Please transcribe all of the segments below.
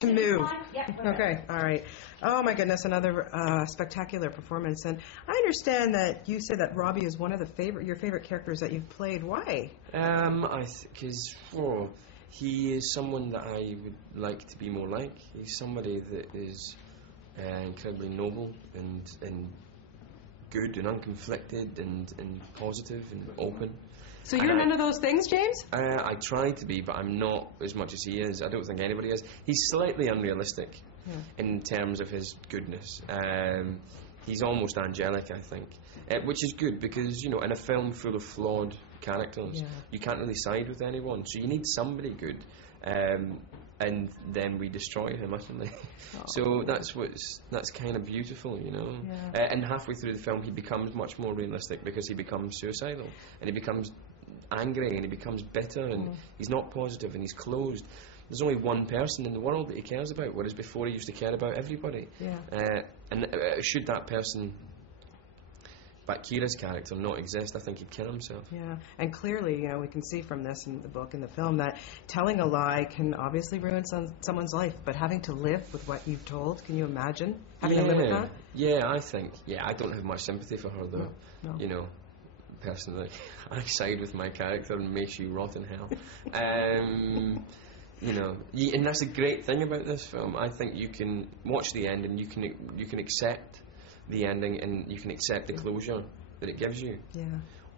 To move. Okay, all right. Oh my goodness, another spectacular performance. And I understand that you said that Robbie is one of your favorite characters that you've played. Why? Because he is someone that I would like to be more like. He's somebody that is incredibly noble and good and unconflicted and positive and open. So you're none of those things, James? I try to be, but I'm not as much as he is. I don't think anybody is. He's slightly unrealistic in terms of his goodness. He's almost angelic, I think, which is good because, you know, in a film full of flawed characters, you can't really side with anyone. So you need somebody good, and then we destroy him utterly. So that's kind of beautiful, you know. And halfway through the film, he becomes much more realistic because he becomes suicidal and he becomes angry and he becomes bitter and he's not positive and he's closed. There's only one person in the world that he cares about, whereas before he used to care about everybody. And should that person, Kira's character, not exist, I think he'd kill himself. Yeah, and clearly, you know, we can see from this in the book and the film that telling a lie can obviously ruin someone's life, but having to live with what you've told, can you imagine having to live with that? Yeah, I think. Yeah, I don't have much sympathy for her, though. No. You know, personally, I side with my character and makes you rot in hell. You know, and that's a great thing about this film. I think you can watch the end and you can accept the ending and you can accept the closure that it gives you. Yeah.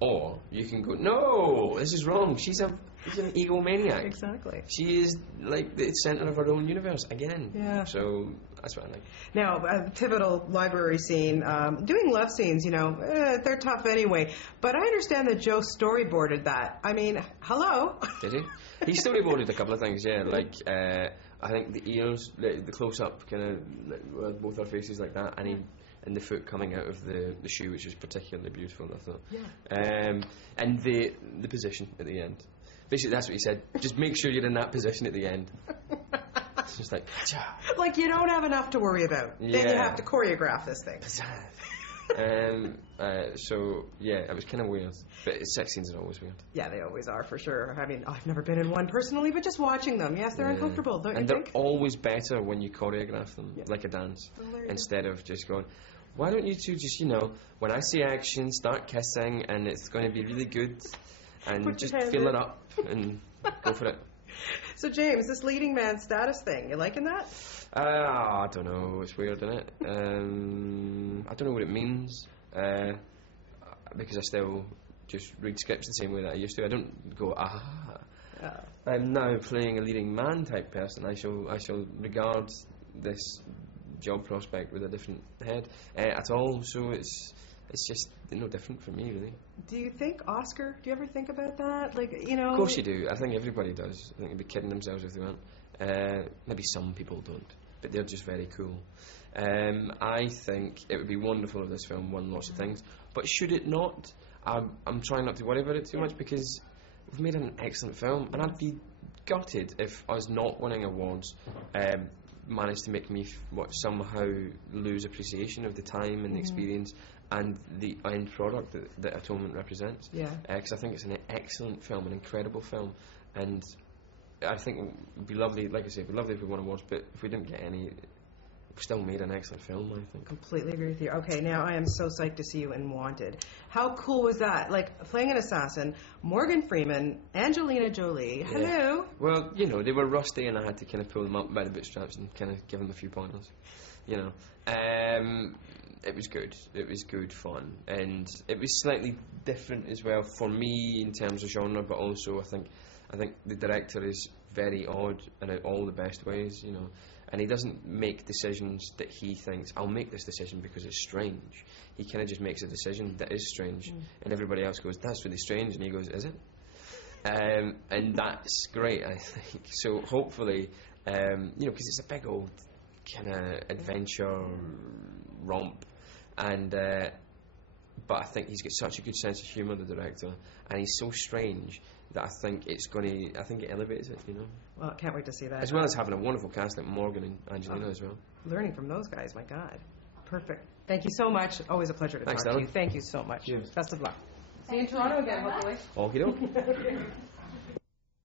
Or you can go, no, this is wrong. She's an egomaniac. Exactly. She is like the centre of her own universe again. Yeah. So that's what I like. Now, a pivotal library scene, doing love scenes, you know, they're tough anyway. But I understand that Joe storyboarded that. I mean, hello. Did he? He storyboarded a couple of things, yeah. Like, I think the ears, the close-up, kind of, both our faces like that, and the foot coming out of the shoe, which is particularly beautiful, I thought. Yeah. And the position at the end. Basically, that's what he said. Just make sure you're in that position at the end. It's just like... Like you don't have enough to worry about. Yeah. Then you have to choreograph this thing. So, yeah, it was kind of weird. But sex scenes are always weird. Yeah, they always are, for sure. I mean, I've never been in one personally, but just watching them, yes, they're uncomfortable, don't you think? And they're always better when you choreograph them, like a dance, instead of just going... Why don't you two just, you know, when I see action, start kissing, and it's going to be really good, and just fill it up and go for it. So, James, this leading man status thing, you liking that? I don't know. It's weird, isn't it? I don't know what it means, because I still just read scripts the same way that I used to. I don't go, I'm now playing a leading man type person. I shall regard this job prospect with a different head at all, so it's just no different for me, really. Do you think Oscar? Do you ever think about that? Like, you know, of course you do. I think everybody does. I think they'd be kidding themselves if they weren't. Maybe some people don't, but they're just very cool. I think it would be wonderful if this film won lots of things, but should it not? I'm trying not to worry about it too much because we've made an excellent film, and I'd be gutted if us not winning awards managed to make me somehow lose appreciation of the time and the experience and the end product that Atonement represents. Yeah. Because I think it's an excellent film, an incredible film, and I think it would be lovely, like I said, it'd be lovely if we won awards, but if we didn't get any, we still made an excellent film, I think. Completely agree with you. Okay, now I am so psyched to see you in Wanted. How cool was that? Like, playing an assassin, Morgan Freeman, Angelina Jolie. Hello. Yeah. Well, you know, they were rusty and I had to kind of pull them up by the bootstraps and kind of give them a few pointers, you know. It was good. It was good fun. And it was slightly different as well for me in terms of genre, but also I think the director is very odd and in all the best ways, you know. And he doesn't make decisions that he thinks, I'll make this decision because it's strange. He kind of just makes a decision that is strange. And everybody else goes, that's really strange. And he goes, is it? And that's great, I think. So hopefully, you know, because it's a big old kind of adventure romp. And but I think he's got such a good sense of humour, the director, and he's so strange that I think it elevates it, you know. Well, I can't wait to see that. As well as having a wonderful cast like Morgan and Angelina as well. Learning from those guys, my God. Perfect. Thank you so much. Always a pleasure to talk to you. Thank you so much. Cheers. Best of luck. See you in Toronto again, hopefully. Okie doke.